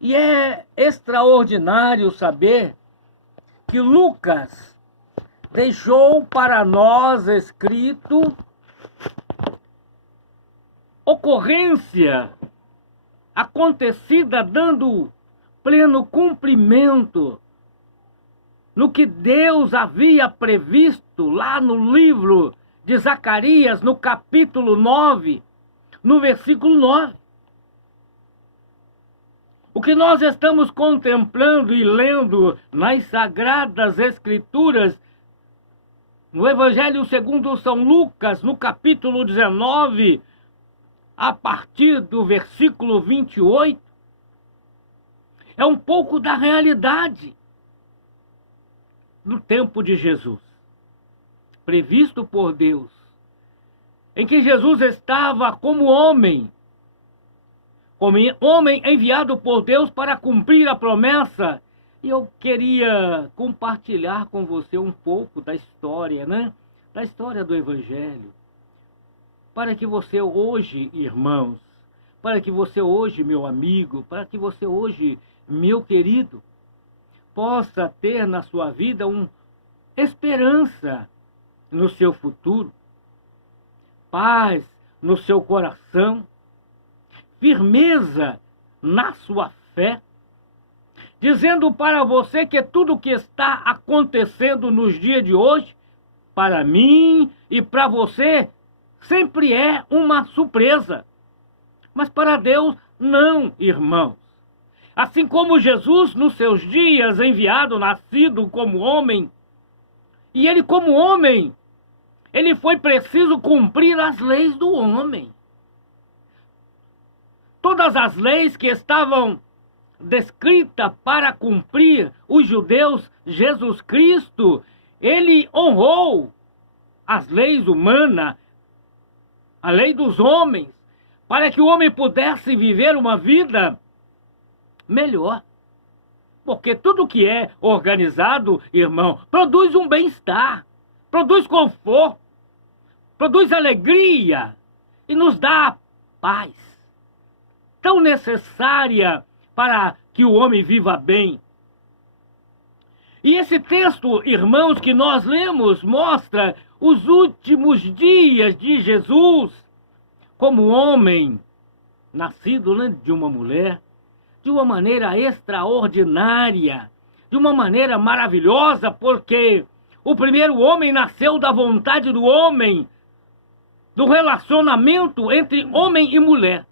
E é extraordinário saber que Lucas deixou para nós escrito ocorrência acontecida dando pleno cumprimento no que Deus havia previsto lá no livro de Zacarias, no capítulo 9, no versículo 9. O que nós estamos contemplando e lendo nas Sagradas Escrituras, no Evangelho segundo São Lucas, no capítulo 19, a partir do versículo 28, é um pouco da realidade do tempo de Jesus, previsto por Deus, em que Jesus estava como homem enviado por Deus para cumprir a promessa. E eu queria compartilhar com você um pouco da história, Da história do Evangelho, para que você hoje, irmãos, para que você hoje, meu amigo, para que você hoje, meu querido, possa ter na sua vida uma esperança no seu futuro, paz no seu coração, firmeza na sua fé, dizendo para você que tudo o que está acontecendo nos dias de hoje, para mim e para você, sempre é uma surpresa. Mas para Deus, não, irmãos. Assim como Jesus, nos seus dias, enviado, nascido como homem, e ele como homem, ele foi preciso cumprir as leis do homem. Todas as leis que estavam descritas para cumprir os judeus, Jesus Cristo, ele honrou as leis humanas, a lei dos homens, para que o homem pudesse viver uma vida melhor. Porque tudo que é organizado, irmão, produz um bem-estar, produz conforto, produz alegria e nos dá paz, tão necessária para que o homem viva bem. E esse texto, irmãos, que nós lemos, mostra os últimos dias de Jesus como homem, nascido de uma mulher, de uma maneira extraordinária, de uma maneira maravilhosa, porque o primeiro homem nasceu da vontade do homem, do relacionamento entre homem e mulher,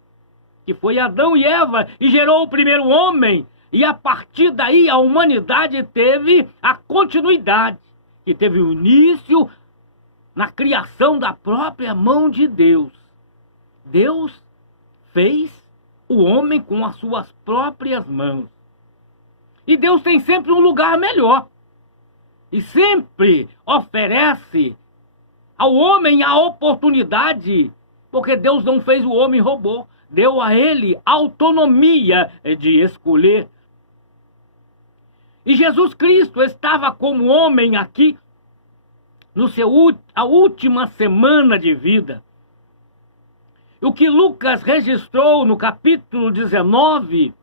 que foi Adão e Eva, e gerou o primeiro homem, e a partir daí a humanidade teve a continuidade, que teve o início na criação da própria mão de Deus. Deus fez o homem com as suas próprias mãos. E Deus tem sempre um lugar melhor. E sempre oferece ao homem a oportunidade, porque Deus não fez o homem robô, deu a ele autonomia de escolher. E Jesus Cristo estava como homem aqui, a última semana de vida. O que Lucas registrou no capítulo 19,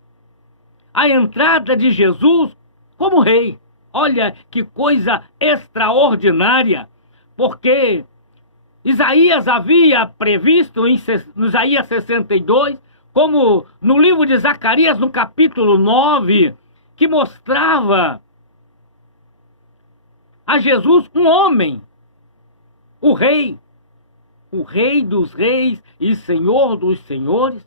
a entrada de Jesus como rei. Olha que coisa extraordinária, porque Isaías havia previsto em Isaías 62, como no livro de Zacarias, no capítulo 9, que mostrava a Jesus um homem, o rei dos reis e senhor dos senhores,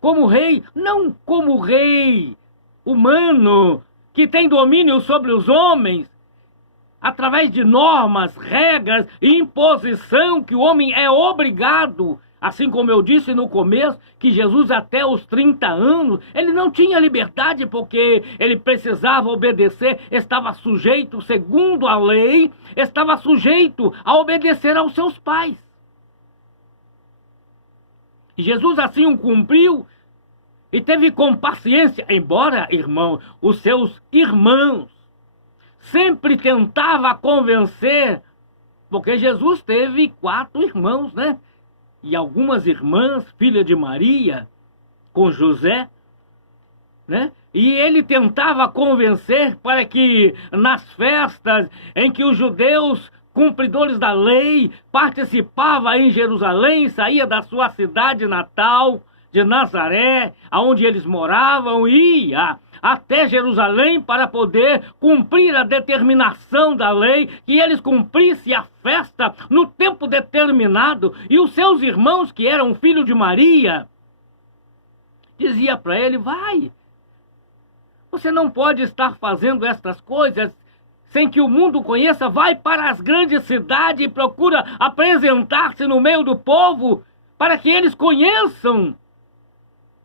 como rei, não como rei humano, que tem domínio sobre os homens, através de normas, regras e imposição que o homem é obrigado, assim como eu disse no começo, que Jesus até os 30 anos, ele não tinha liberdade porque ele precisava obedecer, estava sujeito, segundo a lei, estava sujeito a obedecer aos seus pais. E Jesus assim o cumpriu e teve com paciência, embora, irmão, os seus irmãos sempre tentava convencer, porque Jesus teve 4 irmãos, E algumas irmãs, filha de Maria, com José. né? E ele tentava convencer para que nas festas em que os judeus, cumpridores da lei, participavam em Jerusalém, saía da sua cidade natal, de Nazaré, aonde eles moravam, ia até Jerusalém para poder cumprir a determinação da lei, que eles cumprissem a festa no tempo determinado. E os seus irmãos, que eram filhos de Maria, dizia para ele: vai, você não pode estar fazendo estas coisas sem que o mundo conheça. Vai para as grandes cidades e procura apresentar-se no meio do povo para que eles conheçam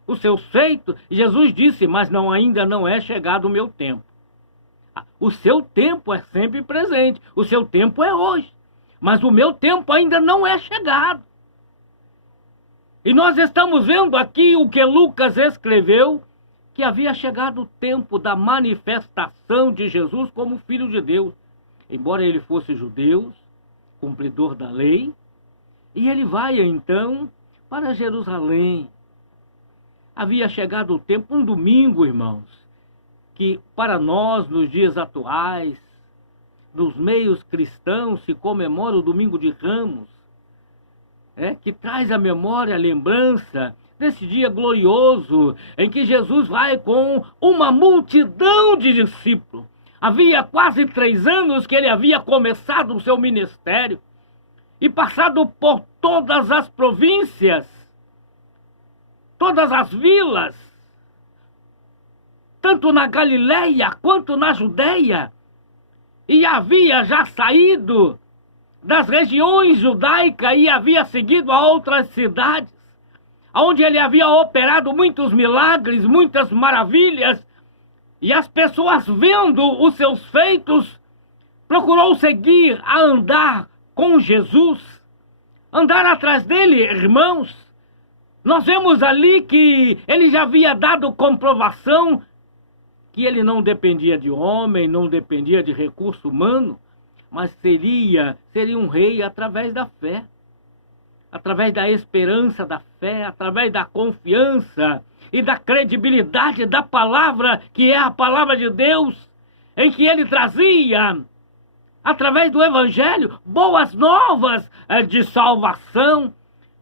os seus feitos. Jesus disse: mas ainda não é chegado o meu tempo. O seu tempo é sempre presente, o seu tempo é hoje, mas o meu tempo ainda não é chegado. E nós estamos vendo aqui o que Lucas escreveu, que havia chegado o tempo da manifestação de Jesus como Filho de Deus. Embora ele fosse judeu, cumpridor da lei, e ele vai então para Jerusalém. Havia chegado o tempo, um domingo, irmãos, que para nós, nos dias atuais, nos meios cristãos, se comemora o Domingo de Ramos, que traz à memória, a lembrança desse dia glorioso em que Jesus vai com uma multidão de discípulos. Havia quase 3 anos que ele havia começado o seu ministério e passado por todas as províncias, todas as vilas, tanto na Galileia quanto na Judeia, e havia já saído das regiões judaicas e havia seguido a outras cidades, onde ele havia operado muitos milagres, muitas maravilhas, e as pessoas, vendo os seus feitos, procurou seguir a andar com Jesus, andar atrás dele. Irmãos, nós vemos ali que ele já havia dado comprovação que ele não dependia de homem, não dependia de recurso humano, mas seria um rei através da fé, através da esperança da fé, através da confiança e da credibilidade da palavra, que é a palavra de Deus, em que ele trazia, através do Evangelho, boas novas de salvação,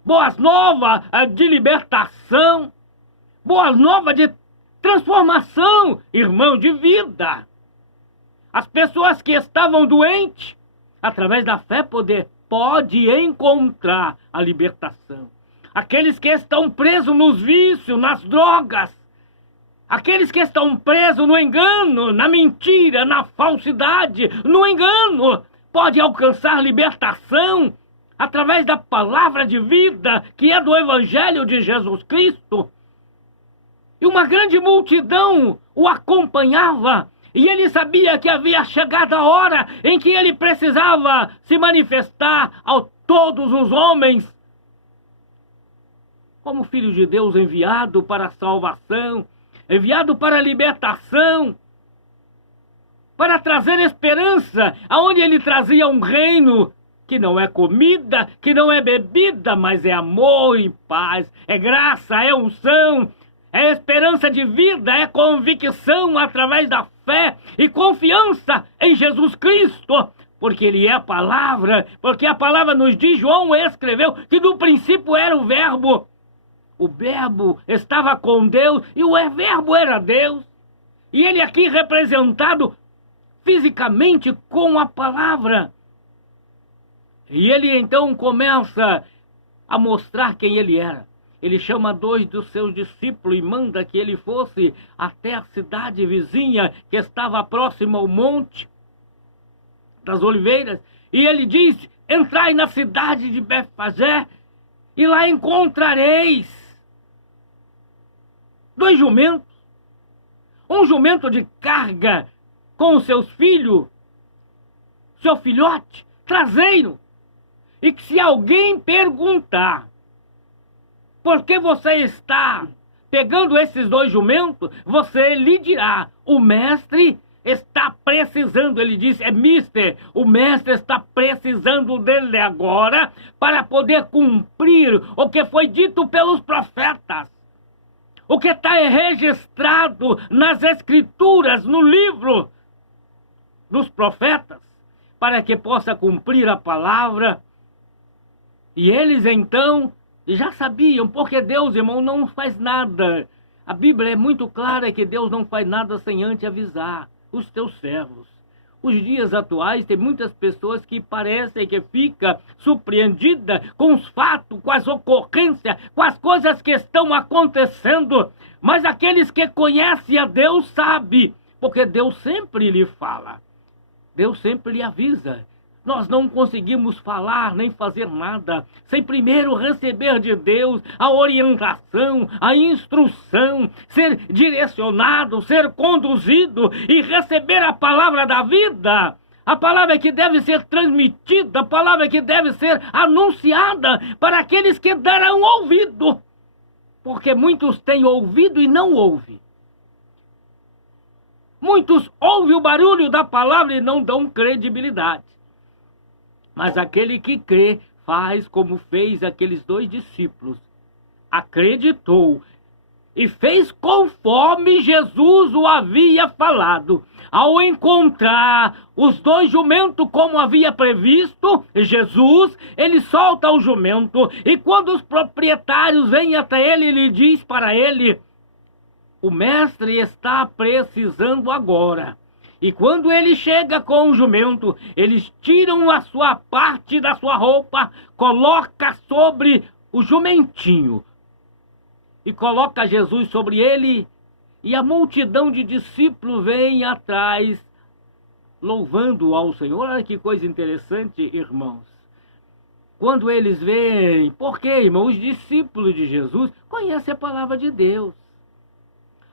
boas novas de libertação, boas novas de transformação, irmão, de vida. As pessoas que estavam doentes, através da fé, pode encontrar a libertação. Aqueles que estão presos nos vícios, nas drogas, aqueles que estão presos no engano, na mentira, na falsidade, no engano, pode alcançar libertação através da palavra de vida, que é do Evangelho de Jesus Cristo. E uma grande multidão o acompanhava, e ele sabia que havia chegado a hora em que ele precisava se manifestar a todos os homens como Filho de Deus, enviado para a salvação, enviado para a libertação, para trazer esperança, aonde ele trazia um reino que não é comida, que não é bebida, mas é amor e paz, é graça, é unção, é esperança de vida, é convicção através da fé e confiança em Jesus Cristo, porque ele é a palavra, porque a palavra nos diz, João escreveu, que no princípio era o verbo estava com Deus e o verbo era Deus, e ele aqui representado fisicamente com a palavra. E ele então começa a mostrar quem ele era. Ele chama 2 dos seus discípulos e manda que ele fosse até a cidade vizinha, que estava próxima ao Monte das Oliveiras. E ele diz, entrai na cidade de Betfagé e lá encontrareis 2 jumentos. Um jumento de carga com os seus filhos, seu filhote, trazei-no. E que se alguém perguntar por que você está pegando esses 2 jumentos, você lhe dirá, o mestre está precisando, ele disse, mister, o mestre está precisando dele agora para poder cumprir o que foi dito pelos profetas. o que está registrado nas Escrituras, no livro dos profetas, para que possa cumprir a palavra. E eles então já sabiam, porque Deus, irmão, não faz nada. A Bíblia é muito clara que Deus não faz nada sem antes avisar os teus servos. Os dias atuais tem muitas pessoas que parecem que fica surpreendida com os fatos, com as ocorrências, com as coisas que estão acontecendo. Mas aqueles que conhecem a Deus sabem, porque Deus sempre lhe fala. Deus sempre lhe avisa. Nós não conseguimos falar nem fazer nada sem primeiro receber de Deus a orientação, a instrução, ser direcionado, ser conduzido e receber a palavra da vida. A palavra que deve ser transmitida, a palavra que deve ser anunciada para aqueles que darão ouvido. Porque muitos têm ouvido e não ouvem. Muitos ouvem o barulho da palavra e não dão credibilidade. Mas aquele que crê faz como fez aqueles 2 discípulos. Acreditou e fez conforme Jesus o havia falado. Ao encontrar os 2 jumentos como havia previsto, Jesus, ele solta o jumento. E quando os proprietários vêm até ele, ele diz para ele: o mestre está precisando agora. E quando ele chega com o jumento, eles tiram a sua parte da sua roupa, coloca sobre o jumentinho. E coloca Jesus sobre ele, e a multidão de discípulos vem atrás, louvando ao Senhor. Olha que coisa interessante, irmãos. Quando eles veem, porque, irmãos, os discípulos de Jesus conhecem a palavra de Deus.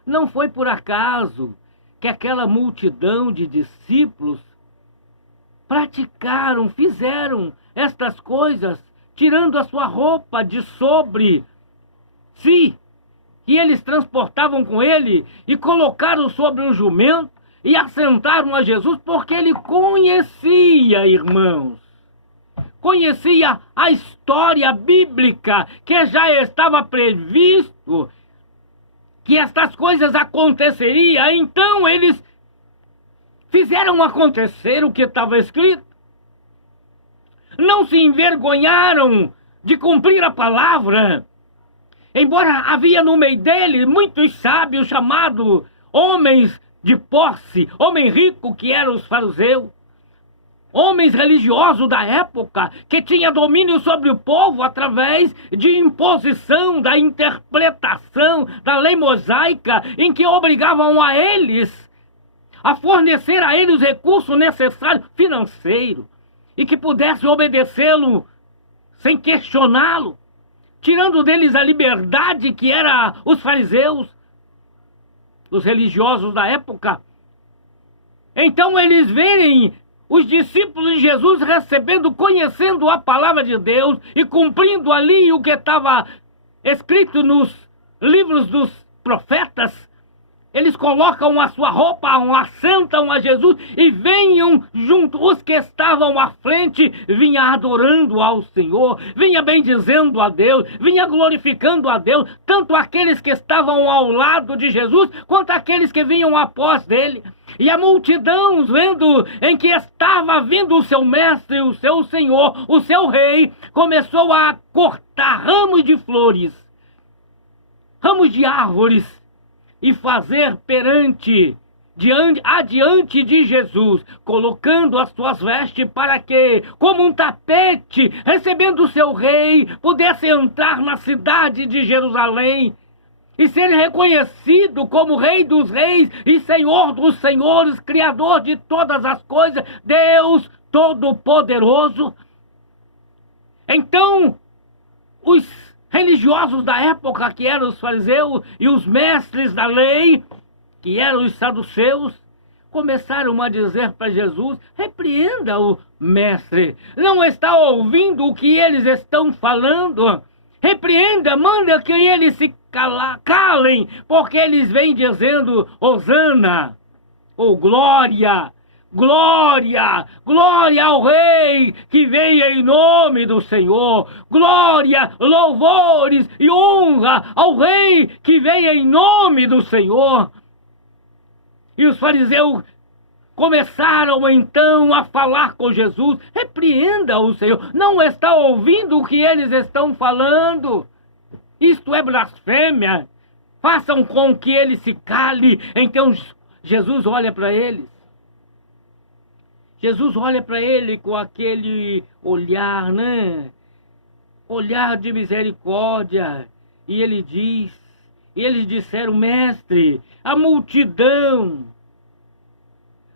Não foi por acaso que aquela multidão de discípulos praticaram, fizeram estas coisas, tirando a sua roupa de sobre si, que eles transportavam com ele, e colocaram sobre o jumento, e assentaram a Jesus, porque ele conhecia, irmãos, conhecia a história bíblica, que já estava previsto que estas coisas aconteceriam. Então eles fizeram acontecer o que estava escrito. Não se envergonharam de cumprir a palavra. Embora havia no meio deles muitos sábios chamados homens de posse, homem rico que eram os fariseus, homens religiosos da época, que tinha domínio sobre o povo através de imposição, da interpretação da lei mosaica, em que obrigavam a eles a fornecer a eles os recursos necessários financeiros, e que pudessem obedecê-lo sem questioná-lo, tirando deles a liberdade que era os fariseus, os religiosos da época. Então eles verem os discípulos de Jesus recebendo, conhecendo a palavra de Deus e cumprindo ali o que estava escrito nos livros dos profetas. Eles colocam a sua roupa, assentam a Jesus e venham junto. Os que estavam à frente vinham adorando ao Senhor, vinha bendizendo a Deus, vinha glorificando a Deus, tanto aqueles que estavam ao lado de Jesus, quanto aqueles que vinham após dele. E a multidão, vendo em que estava vindo o seu mestre, o seu Senhor, o seu rei, começou a cortar ramos de flores, ramos de árvores, e fazer adiante de Jesus, colocando as suas vestes para que, como um tapete, recebendo o seu rei, pudesse entrar na cidade de Jerusalém e ser reconhecido como Rei dos Reis e Senhor dos Senhores, Criador de todas as coisas, Deus Todo-Poderoso. Então, os religiosos da época, que eram os fariseus, e os mestres da lei, que eram os saduceus, começaram a dizer para Jesus: repreenda o mestre, não está ouvindo o que eles estão falando? Repreenda, manda que eles se calem, porque eles vêm dizendo Hosana, ou glória, glória, glória ao Rei que vem em nome do Senhor, glória, louvores e honra ao Rei que vem em nome do Senhor. E os fariseus começaram então a falar com Jesus: repreenda o Senhor, não está ouvindo o que eles estão falando? Isto é blasfêmia, façam com que ele se cale. Então Jesus olha para eles. Jesus olha para ele com aquele olhar, né? Olhar de misericórdia. E ele diz, e eles disseram: mestre, a multidão.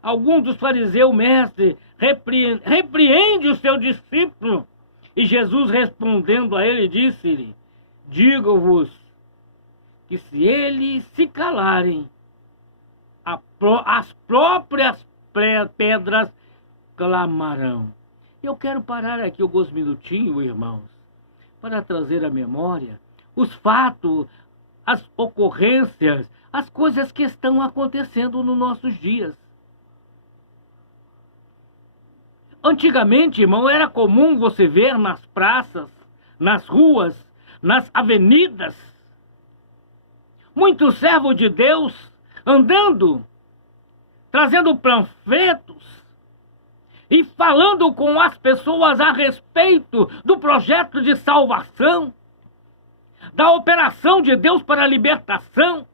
Alguns dos fariseus: mestre, repreende o seu discípulo. E Jesus, respondendo a ele, disse-lhe: digo-vos que se eles se calarem, as próprias pedras clamarão. Eu quero parar aqui alguns minutinhos, irmãos, para trazer à memória os fatos, as ocorrências, as coisas que estão acontecendo nos nossos dias. Antigamente, irmão, era comum você ver nas praças, nas ruas, nas avenidas, muitos servos de Deus andando, trazendo panfletos e falando com as pessoas a respeito do projeto de salvação, da operação de Deus para a libertação.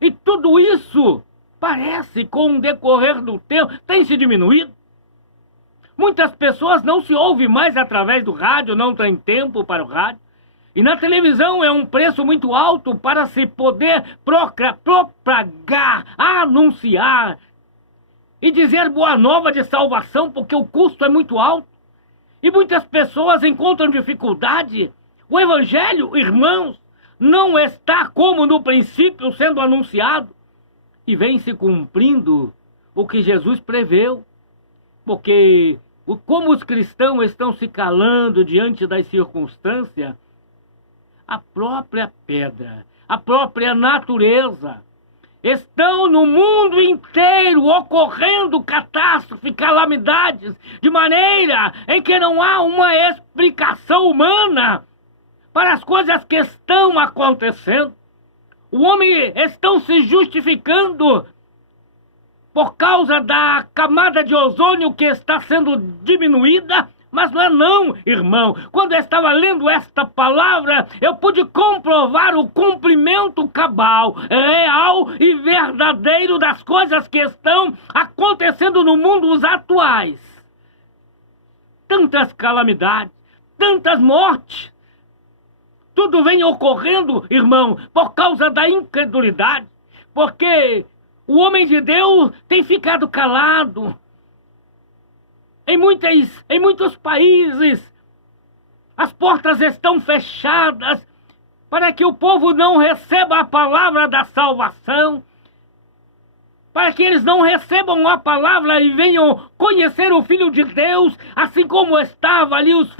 E tudo isso parece, com o decorrer do tempo, tem se diminuído. Muitas pessoas não se ouvem mais através do rádio, não tem tempo para o rádio. E na televisão é um preço muito alto para se poder propagar, anunciar e dizer boa nova de salvação, porque o custo é muito alto. E muitas pessoas encontram dificuldade. O evangelho, irmãos, não está como no princípio sendo anunciado. E vem se cumprindo o que Jesus preveu. Porque como os cristãos estão se calando diante das circunstâncias, a própria pedra, a própria natureza, estão no mundo inteiro ocorrendo catástrofes, calamidades, de maneira em que não há uma explicação humana para as coisas que estão acontecendo. O homem estão se justificando por causa da camada de ozônio que está sendo diminuída. Mas não é não, irmão. Quando eu estava lendo esta palavra, eu pude comprovar o cumprimento cabal, real e verdadeiro das coisas que estão acontecendo no mundo atuais. Tantas calamidades, tantas mortes. Tudo vem ocorrendo, irmão, por causa da incredulidade. Porque o homem de Deus tem ficado calado. Em muitos países, as portas estão fechadas para que o povo não receba a palavra da salvação, para que eles não recebam a palavra e venham conhecer o Filho de Deus, assim como estavam ali os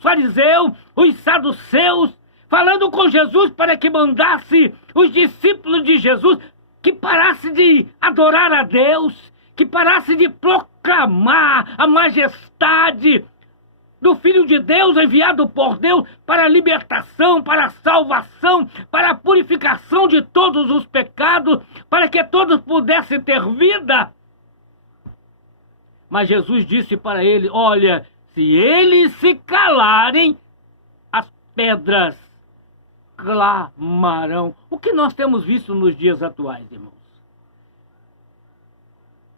fariseus, os saduceus, falando com Jesus para que mandasse os discípulos de Jesus que parasse de adorar a Deus, que parasse de proclamar a majestade do Filho de Deus enviado por Deus para a libertação, para a salvação, para a purificação de todos os pecados, para que todos pudessem ter vida. Mas Jesus disse para ele: olha, se eles se calarem, as pedras clamarão. O que nós temos visto nos dias atuais, irmãos?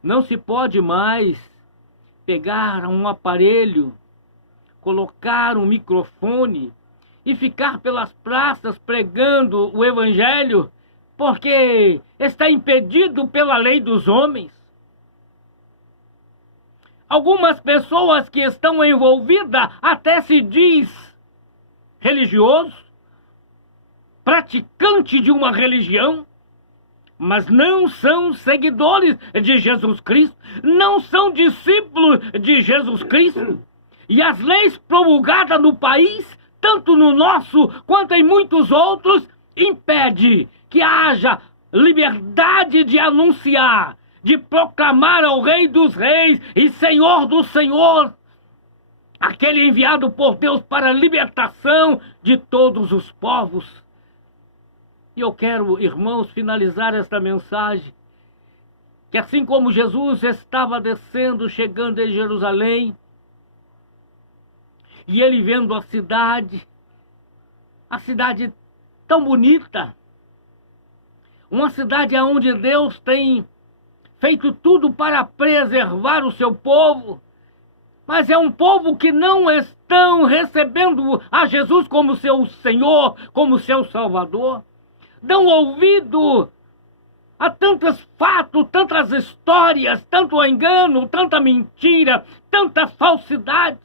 Não se pode mais pegar um aparelho, colocar um microfone e ficar pelas praças pregando o evangelho, porque está impedido pela lei dos homens. Algumas pessoas que estão envolvidas até se diz religioso, praticante de uma religião, mas não são seguidores de Jesus Cristo, não são discípulos de Jesus Cristo. E as leis promulgadas no país, tanto no nosso quanto em muitos outros, impedem que haja liberdade de anunciar, de proclamar ao Rei dos Reis e Senhor dos Senhores, aquele enviado por Deus para a libertação de todos os povos. E eu quero, irmãos, finalizar esta mensagem, que assim como Jesus estava descendo, chegando em Jerusalém, e ele vendo a cidade tão bonita, uma cidade onde Deus tem feito tudo para preservar o seu povo, mas é um povo que não estão recebendo a Jesus como seu Senhor, como seu Salvador. Dão ouvido a tantos fatos, tantas histórias, tanto engano, tanta mentira, tanta falsidade,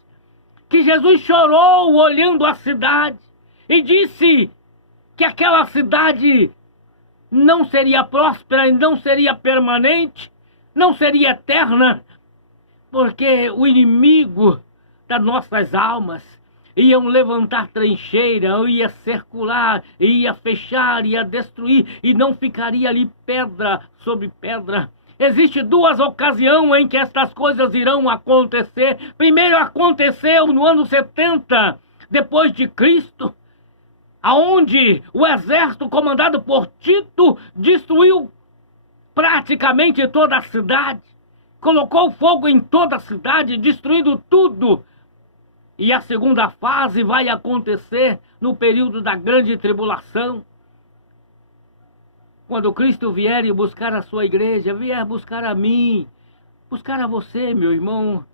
que Jesus chorou olhando a cidade e disse que aquela cidade não seria próspera e não seria permanente, não seria eterna, porque o inimigo das nossas almas iam levantar trincheira, ia circular, ia fechar, ia destruir, e não ficaria ali pedra sobre pedra. Existem duas ocasiões em que estas coisas irão acontecer. Primeiro aconteceu no ano 70, depois de Cristo, aonde o exército comandado por Tito destruiu praticamente toda a cidade, colocou fogo em toda a cidade, destruindo tudo. E a segunda fase vai acontecer no período da grande tribulação, quando Cristo vier e buscar a sua igreja, vier buscar a mim, buscar a você, meu irmão,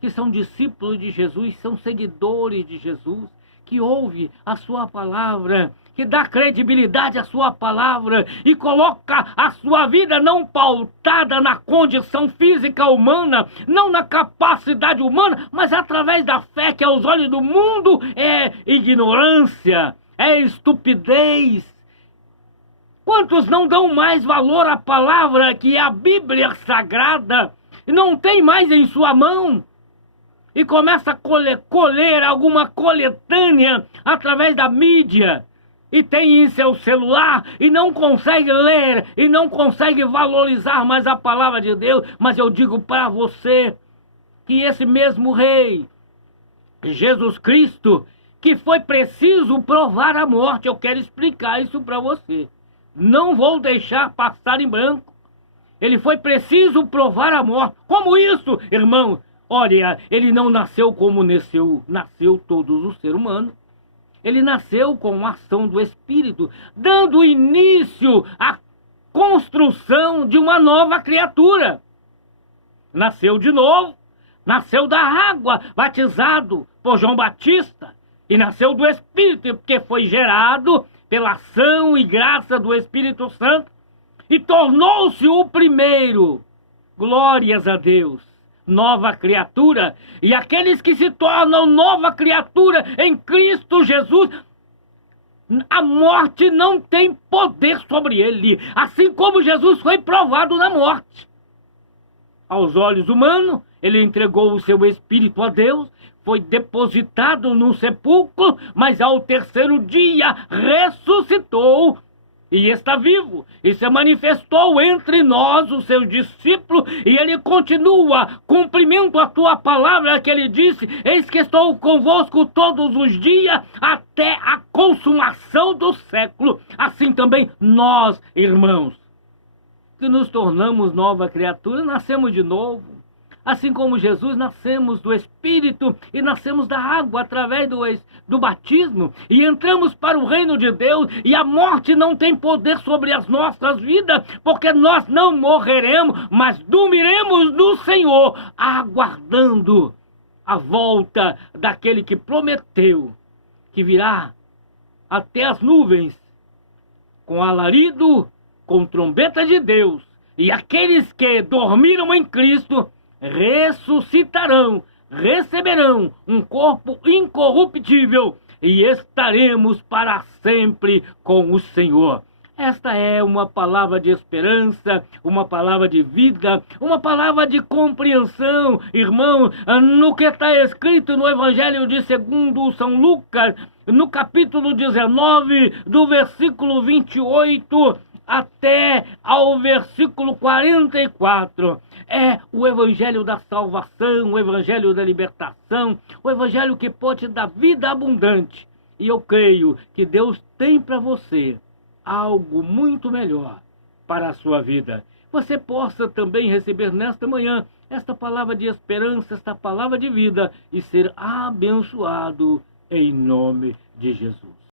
que são discípulos de Jesus, são seguidores de Jesus, que ouve a sua palavra, que dá credibilidade à sua palavra e coloca a sua vida não pautada na condição física humana, não na capacidade humana, mas através da fé, que aos olhos do mundo é ignorância, é estupidez. Quantos não dão mais valor à palavra, que é a Bíblia Sagrada, e não tem mais em sua mão, e começa a colher alguma coletânea através da mídia, e tem em seu celular, e não consegue ler, e não consegue valorizar mais a palavra de Deus? Mas eu digo para você, que esse mesmo Rei, Jesus Cristo, que foi preciso provar a morte, eu quero explicar isso para você. Não vou deixar passar em branco. Ele foi preciso provar a morte. Como isso, irmão? Olha, ele não nasceu como nasceu todos os seres humanos. Ele nasceu com a ação do Espírito, dando início à construção de uma nova criatura. Nasceu de novo, nasceu da água, batizado por João Batista, e nasceu do Espírito, porque foi gerado pela ação e graça do Espírito Santo, e tornou-se o primeiro, glórias a Deus, nova criatura. E aqueles que se tornam nova criatura em Cristo Jesus, a morte não tem poder sobre ele, assim como Jesus foi provado na morte. Aos olhos humanos, ele entregou o seu Espírito a Deus, foi depositado no sepulcro, mas ao terceiro dia ressuscitou e está vivo, e se manifestou entre nós, os seus discípulos, e ele continua cumprindo a tua palavra, que ele disse: eis que estou convosco todos os dias, até a consumação do século. Assim também nós, irmãos, que nos tornamos nova criatura, nascemos de novo. Assim como Jesus, nascemos do Espírito e nascemos da água através do batismo, e entramos para o reino de Deus, e a morte não tem poder sobre as nossas vidas, porque nós não morreremos, mas dormiremos no Senhor, aguardando a volta daquele que prometeu que virá até as nuvens com alarido, com trombeta de Deus, e aqueles que dormiram em Cristo ressuscitarão, receberão um corpo incorruptível e estaremos para sempre com o Senhor. Esta é uma palavra de esperança, uma palavra de vida, uma palavra de compreensão, irmão, no que está escrito no Evangelho de segundo São Lucas, no capítulo 19, do versículo 28 até ao versículo 44. É o evangelho da salvação, o evangelho da libertação, o evangelho que pode dar vida abundante. E eu creio que Deus tem para você algo muito melhor para a sua vida. Você possa também receber nesta manhã esta palavra de esperança, esta palavra de vida e ser abençoado em nome de Jesus.